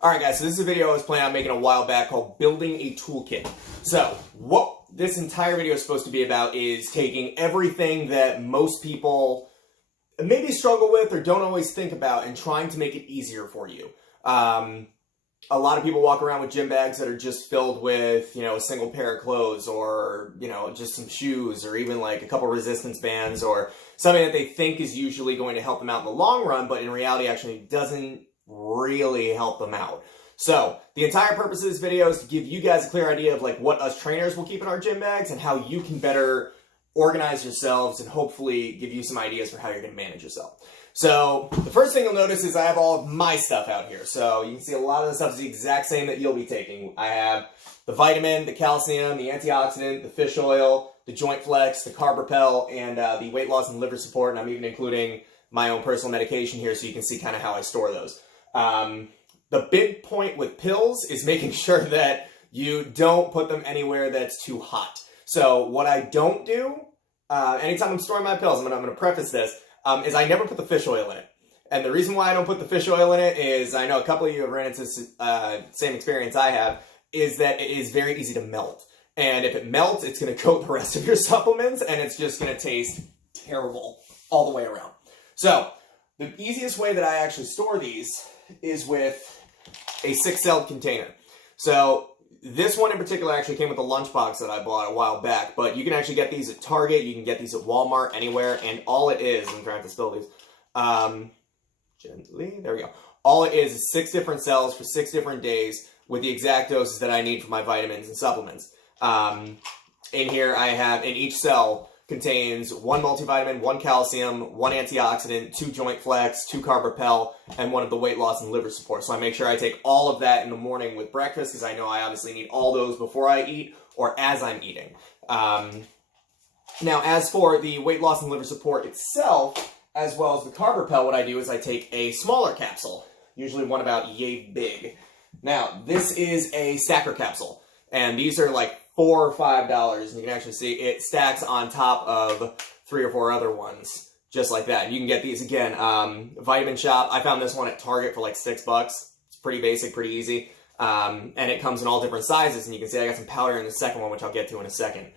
Alright guys, so this is a video I was planning on making a while back called Building a Toolkit. So, what this entire video is supposed to be about is taking everything that most people maybe struggle with or don't always think about and trying to make it easier for you. A lot of people walk around with gym bags that are just filled with, a single pair of clothes or, just some shoes or even like a couple resistance bands or something that they think is usually going to help them out in the long run, but in reality actually doesn't really help them out. So the entire purpose of this video is to give you guys a clear idea of like what us trainers will keep in our gym bags and how you can better organize yourselves and hopefully give you some ideas for how you're going to manage yourself. So the first thing you'll notice is I have all of my stuff out here. So you can see a lot of the stuff is the exact same that you'll be taking. I have the vitamin, the calcium, the antioxidant, the fish oil, the joint flex, the carb repel, and the weight loss and liver support. And I'm even including my own personal medication here so you can see kind of how I store those. The big point with pills is making sure that you don't put them anywhere that's too hot. So what I don't do, anytime I'm storing my pills, I'm going to preface this, is I never put the fish oil in it. And the reason why I don't put the fish oil in it is, I know a couple of you have ran into this same experience I have, is that it is very easy to melt. And if it melts, it's going to coat the rest of your supplements, and it's just going to taste terrible all the way around. So the easiest way that I actually store these is with a 6-celled container. So this one in particular actually came with a lunchbox that I bought a while back, but you can actually get these at Target, you can get these at Walmart, anywhere, and all it is, I'm trying to spill these, gently, there we go. All it is 6 different cells for 6 different days with the exact doses that I need for my vitamins and supplements. In here I have, in each cell, contains 1 multivitamin, 1 calcium, 1 antioxidant, 2 joint flex, 2 carb repel, and 1 of the weight loss and liver support. So I make sure I take all of that in the morning with breakfast because I know I obviously need all those before I eat or as I'm eating. Now, as for the weight loss and liver support itself, as well as the carb repel, what I do is I take a smaller capsule, usually one about yay big. Now, this is a stacker capsule, and these are like $4 or $5, and you can actually see it stacks on top of 3 or 4 other ones, just like that. You can get these, again, Vitamin Shop. I found this one at Target for like $6. It's pretty basic, pretty easy, and it comes in all different sizes, and you can see I got some powder in the second one, which I'll get to in a second.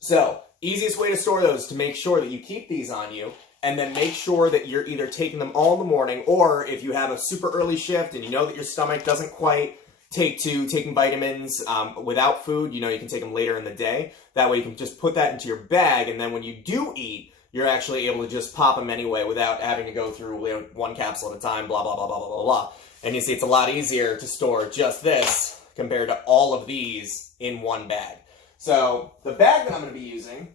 So, easiest way to store those is to make sure that you keep these on you, and then make sure that you're either taking them all in the morning, or if you have a super early shift and you know that your stomach doesn't quite take to taking vitamins without food, you can take them later in the day. That way you can just put that into your bag, and then when you do eat, you're actually able to just pop them anyway without having to go through 1 capsule at a time, blah, blah, blah, blah, blah, blah, blah. And you see it's a lot easier to store just this compared to all of these in one bag. So the bag that I'm going to be using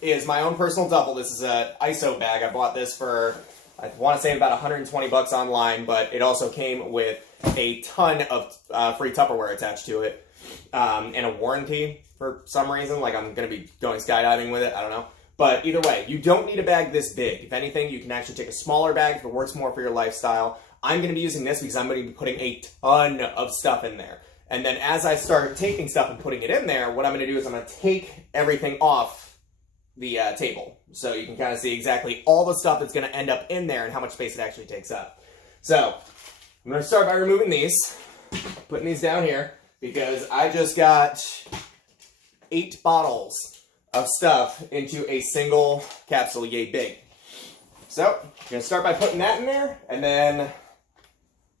is my own personal duffel. This is an ISO bag. I bought this for, I want to say about 120 bucks online, but it also came with a ton of free Tupperware attached to it, and a warranty for some reason, like I'm going to be going skydiving with it, I don't know. But either way, you don't need a bag this big. If anything, you can actually take a smaller bag if it works more for your lifestyle. I'm going to be using this because I'm going to be putting a ton of stuff in there. And then as I start taking stuff and putting it in there, what I'm going to do is I'm going to take everything off the table. So you can kind of see exactly all the stuff that's going to end up in there and how much space it actually takes up. So I'm going to start by removing these, putting these down here, because I just got 8 bottles of stuff into a single capsule, yay big. So I'm going to start by putting that in there, and then,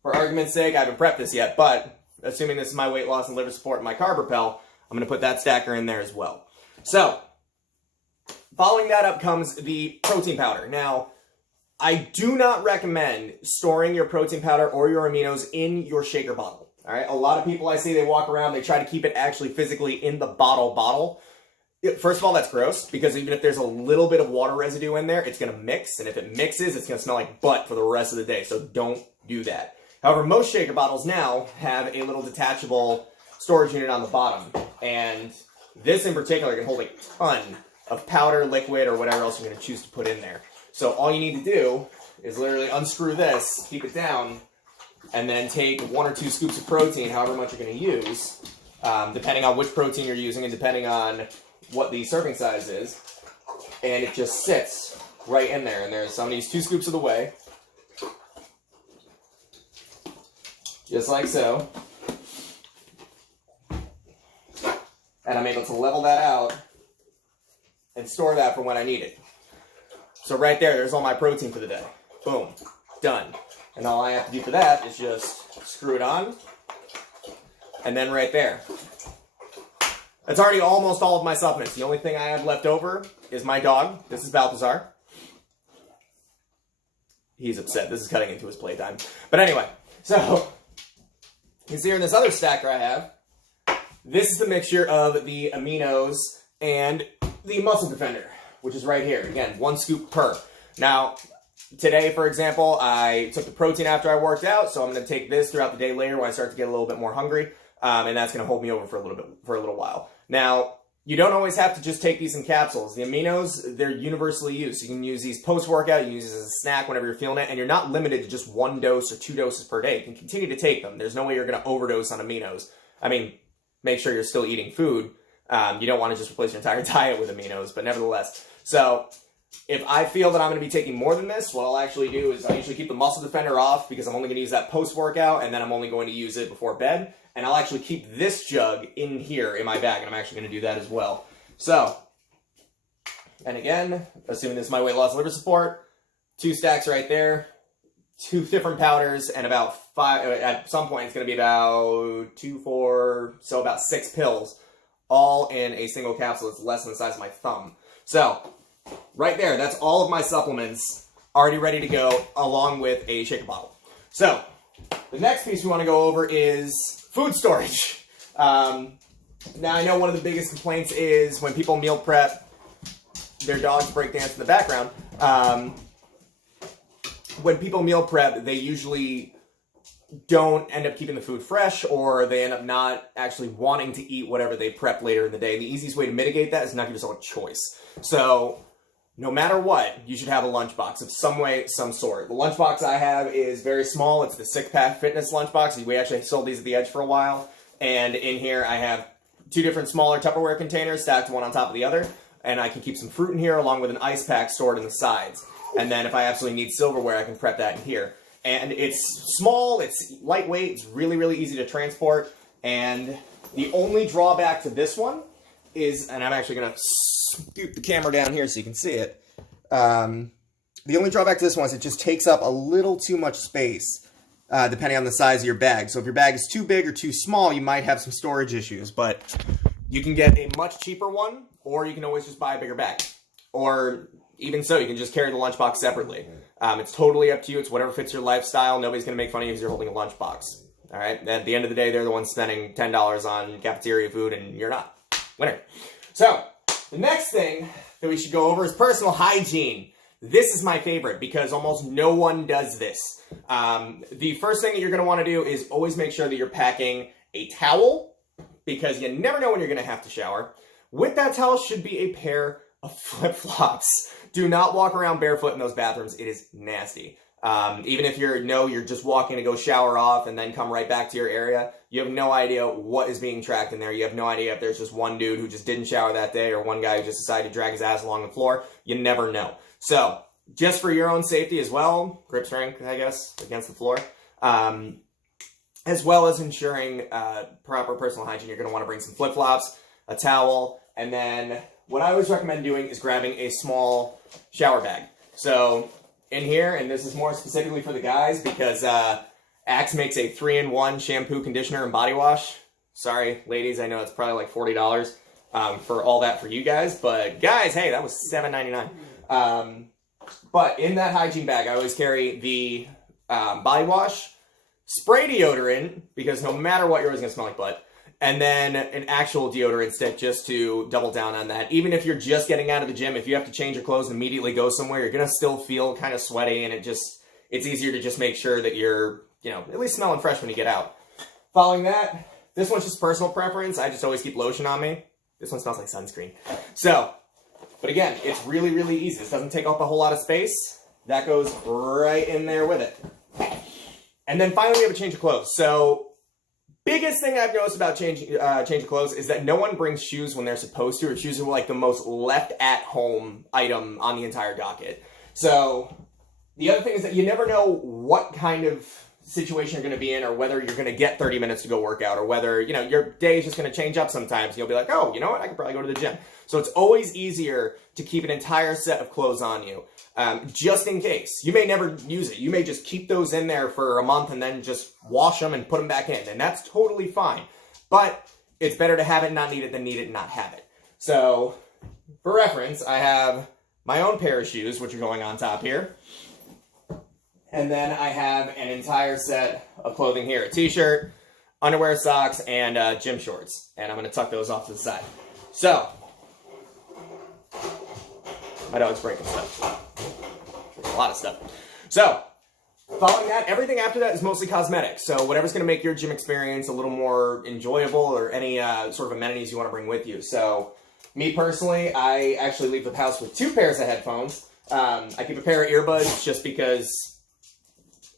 for argument's sake, I haven't prepped this yet, but assuming this is my weight loss and liver support and my carb repel, I'm going to put that stacker in there as well. So, following that up comes the protein powder. Now, I do not recommend storing your protein powder or your aminos in your shaker bottle. All right, a lot of people I see, they walk around, they try to keep it actually physically in the bottle. First of all, that's gross, because even if there's a little bit of water residue in there, it's going to mix, and if it mixes, it's going to smell like butt for the rest of the day, so don't do that. However, most shaker bottles now have a little detachable storage unit on the bottom, and this in particular can hold a ton of powder, liquid, or whatever else you're going to choose to put in there. So all you need to do is literally unscrew this, keep it down, and then take 1 or 2 scoops of protein, however much you're going to use, depending on which protein you're using and depending on what the serving size is, and it just sits right in there. And there's, I'm going to use 2 scoops of the whey, just like so. And I'm able to level that out and store that for when I need it. So right there's all my protein for the day. Boom, done. And all I have to do for that is just screw it on, and then right there. That's already almost all of my supplements. The only thing I have left over is my dog. This is Balthazar. He's upset. This is cutting into his playtime. But anyway, so you can see here in this other stacker I have, this is the mixture of the aminos and the muscle defender, which is right here. Again, 1 scoop per. Now, today, for example, I took the protein after I worked out, so I'm going to take this throughout the day later when I start to get a little bit more hungry, and that's going to hold me over for a little while. Now, you don't always have to just take these in capsules. The aminos, they're universally used. You can use these post-workout, you can use these as a snack whenever you're feeling it, and you're not limited to just 1 dose or 2 doses per day. You can continue to take them. There's no way you're going to overdose on aminos. I mean, make sure you're still eating food. You don't want to just replace your entire diet with aminos, but nevertheless. So, if I feel that I'm going to be taking more than this, what I'll actually do is I usually keep the muscle defender off because I'm only going to use that post-workout, and then I'm only going to use it before bed. And I'll actually keep this jug in here in my bag, and I'm actually going to do that as well. So, and again, assuming this is my weight loss liver support, 2 stacks right there, 2 different powders, and about 5, at some point it's going to be about 2, 4, so about 6 pills, all in a single capsule that's less than the size of my thumb. So, right there, that's all of my supplements already ready to go, along with a shaker bottle. So, the next piece we want to go over is food storage. Now, I know one of the biggest complaints is when people meal prep, their dogs break dance in the background. When people meal prep, they usually don't end up keeping the food fresh, or they end up not actually wanting to eat whatever they prep later in the day. The easiest way to mitigate that is not give yourself a choice. So, no matter what, you should have a lunchbox of some way, some sort. The lunchbox I have is very small. It's the Six Pack Fitness lunchbox. We actually sold these at the Edge for a while. And in here, I have 2 different smaller Tupperware containers stacked one on top of the other. And I can keep some fruit in here along with an ice pack stored in the sides. And then if I absolutely need silverware, I can prep that in here. And it's small, it's lightweight, it's really, really easy to transport. And the only drawback to this one is, and I'm actually going to scoot the camera down here so you can see it. The only drawback to this one is it just takes up a little too much space, depending on the size of your bag. So if your bag is too big or too small, you might have some storage issues. But you can get a much cheaper one, or you can always just buy a bigger bag. Or even so, you can just carry the lunchbox separately. It's totally up to you. It's whatever fits your lifestyle. Nobody's going to make fun of you because you're holding a lunchbox. All right? At the end of the day, they're the ones spending $10 on cafeteria food, and you're not. Winner. So, the next thing that we should go over is personal hygiene. This is my favorite because almost no one does this. The first thing that you're going to want to do is always make sure that you're packing a towel, because you never know when you're going to have to shower. With that towel should be a pair of flip-flops. Do not walk around barefoot in those bathrooms. It is nasty. Even if you're just walking to go shower off and then come right back to your area, you have no idea what is being tracked in there. You have no idea if there's just one dude who just didn't shower that day or one guy who just decided to drag his ass along the floor. You never know. So, just for your own safety as well, grip strength, I guess, against the floor, as well as ensuring proper personal hygiene, you're going to want to bring some flip-flops, a towel, and then what I always recommend doing is grabbing a small shower bag. So, in here, and this is more specifically for the guys because Axe makes a 3-in-1 shampoo, conditioner, and body wash. Sorry, ladies, I know it's probably like $40 for all that for you guys, but guys, hey, that was $7.99. But in that hygiene bag, I always carry the body wash, spray deodorant, because no matter what, you're always going to smell like butt, and then an actual deodorant stick just to double down on that. Even if you're just getting out of the gym, if you have to change your clothes and immediately go somewhere, you're going to still feel kind of sweaty, and it's easier to just make sure that you're, at least smelling fresh when you get out. Following that, this one's just personal preference. I just always keep lotion on me. This one smells like sunscreen. So, but again, it's really, really easy. This doesn't take up a whole lot of space. That goes right in there with it. And then finally, we have a change of clothes. So, biggest thing I've noticed about change of clothes is that no one brings shoes when they're supposed to, or shoes are like the most left at home item on the entire docket. So, the other thing is that you never know what kind of situation you're going to be in, or whether you're going to get 30 minutes to go work out, or whether, you know, your day is just going to change up sometimes. You'll be like, oh, you know what? I could probably go to the gym. So it's always easier to keep an entire set of clothes on you, just in case. You may never use it. You may just keep those in there for a month and then just wash them and put them back in. And that's totally fine. But it's better to have it and not need it than need it and not have it. So for reference, I have my own pair of shoes, which are going on top here. And then I have an entire set of clothing here. A t-shirt, underwear, socks, and gym shorts. And I'm going to tuck those off to the side. So, my dog's breaking stuff. A lot of stuff. So, following that, everything after that is mostly cosmetic. So, whatever's going to make your gym experience a little more enjoyable, or any sort of amenities you want to bring with you. So, me personally, I actually leave the house with 2 pairs of headphones. I keep a pair of earbuds just because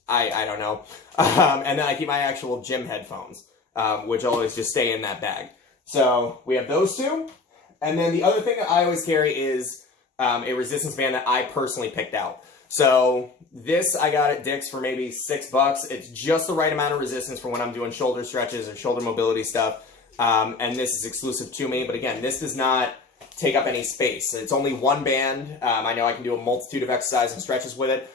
I don't know. And then I keep my actual gym headphones, which always just stay in that bag. So we have those 2. And then the other thing that I always carry is a resistance band that I personally picked out. So this I got at Dick's for maybe $6. It's just the right amount of resistance for when I'm doing shoulder stretches or shoulder mobility stuff. And this is exclusive to me. But again, this does not take up any space. It's only 1 band. I know I can do a multitude of exercises and stretches with it.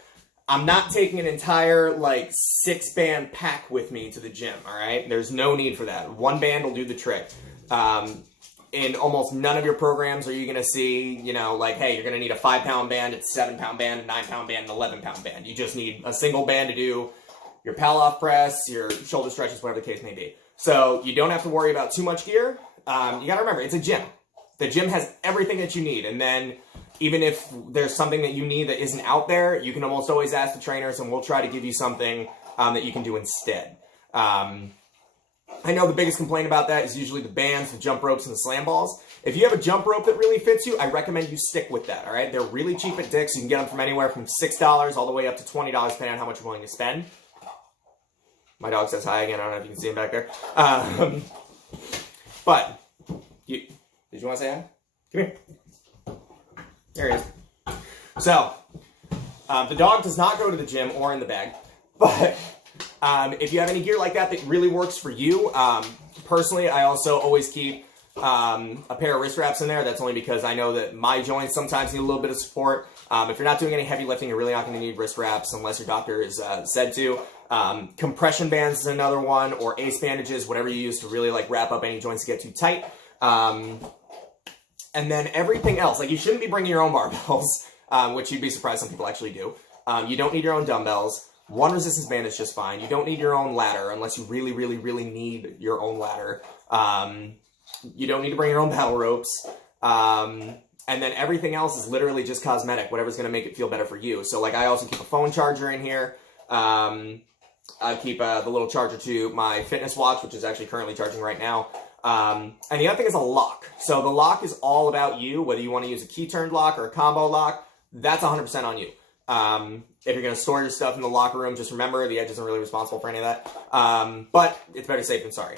I'm not taking an entire, like, 6-band pack with me to the gym, all right? There's no need for that. 1 band will do the trick. In almost none of your programs are you going to see, you know, like, hey, you're going to need a 5-pound band, a 7-pound band, a 9-pound band, an 11-pound band. You just need a single band to do your pal-off press, your shoulder stretches, whatever the case may be. So you don't have to worry about too much gear. You got to remember, it's a gym. The gym has everything that you need, and then even if there's something that you need that isn't out there, you can almost always ask the trainers, and we'll try to give you something that you can do instead. I know the biggest complaint about that is usually the bands, the jump ropes, and the slam balls. If you have a jump rope that really fits you, I recommend you stick with that, all right? They're really cheap at Dick's. You can get them from anywhere from $6 all the way up to $20, depending on how much you're willing to spend. My dog says hi again. I don't know if you can see him back there. But, did you want to say hi? Come here. There he is. So, the dog does not go to the gym or in the bag, but if you have any gear like that that really works for you, personally, I also always keep a pair of wrist wraps in there. That's only because I know that my joints sometimes need a little bit of support. If you're not doing any heavy lifting, you're really not going to need wrist wraps unless your doctor is said to. Compression bands is another one, or ace bandages, whatever you use to really like wrap up any joints to get too tight. And then everything else, like you shouldn't be bringing your own barbells, which you'd be surprised some people actually do. You don't need your own dumbbells. 1 resistance band is just fine. You don't need your own ladder unless you really, really, really need your own ladder. You don't need to bring your own battle ropes. And then everything else is literally just cosmetic, whatever's going to make it feel better for you. So like I also keep a phone charger in here. I keep the little charger to my fitness watch, which is actually currently charging right now. And the other thing is a lock. So the lock is all about you, whether you want to use a key-turned lock or a combo lock. That's 100% on you. If you're going to store your stuff in the locker room, just remember the edge isn't really responsible for any of that. But it's better safe than sorry.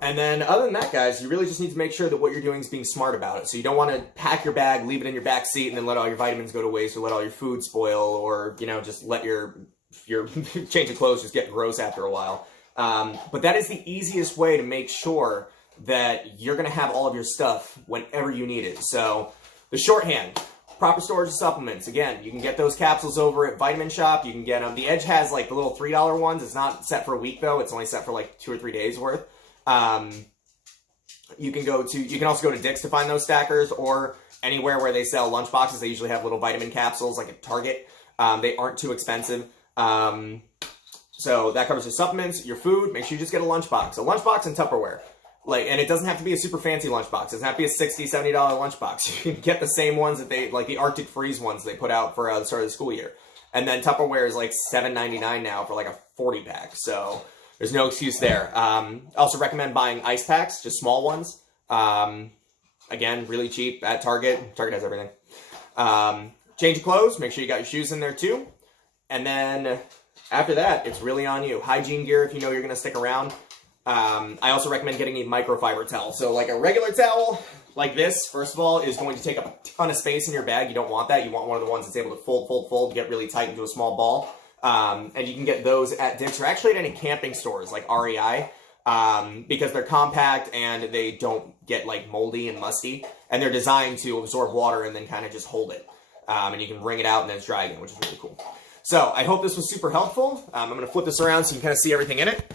And then other than that, guys, you really just need to make sure that what you're doing is being smart about it. So you don't want to pack your bag, leave it in your back seat, and then let all your vitamins go to waste, or let all your food spoil, or, you know, just let your change of clothes just get gross after a while. But that is the easiest way to make sure that you're going to have all of your stuff whenever you need it. So the shorthand, proper storage of supplements. Again, you can get those capsules over at Vitamin Shop. You can get them. The Edge has like the little $3 ones. It's not set for a week though. It's only set for like 2 or 3 days worth. You can also go to Dick's to find those stackers, or anywhere where they sell lunch boxes. They usually have little vitamin capsules like at Target. They aren't too expensive. So that covers your supplements, your food. Make sure you just get a lunchbox. A lunchbox and Tupperware. And it doesn't have to be a super fancy lunchbox. It doesn't have to be a $60, $70 lunchbox. You can get the same ones that they, like the Arctic Freeze ones they put out for the start of the school year. And then Tupperware is like $7.99 now for like a 40-pack. So there's no excuse there. I also recommend buying ice packs, just small ones. Again, really cheap at Target. Target has everything. Change of clothes. Make sure you got your shoes in there too. And then after that, it's really on you. Hygiene gear if you know you're going to stick around. I also recommend getting a microfiber towel. So like a regular towel like this, first of all, is going to take up a ton of space in your bag. You don't want that. You want one of the ones that's able to fold, get really tight into a small ball. And you can get those at Dick's or actually at any camping stores like REI, because they're compact and they don't get like moldy and musty, and they're designed to absorb water and then kind of just hold it. And you can wring it out and then it's dry again, which is really cool. So I hope this was super helpful. I'm going to flip this around so you can kind of see everything in it.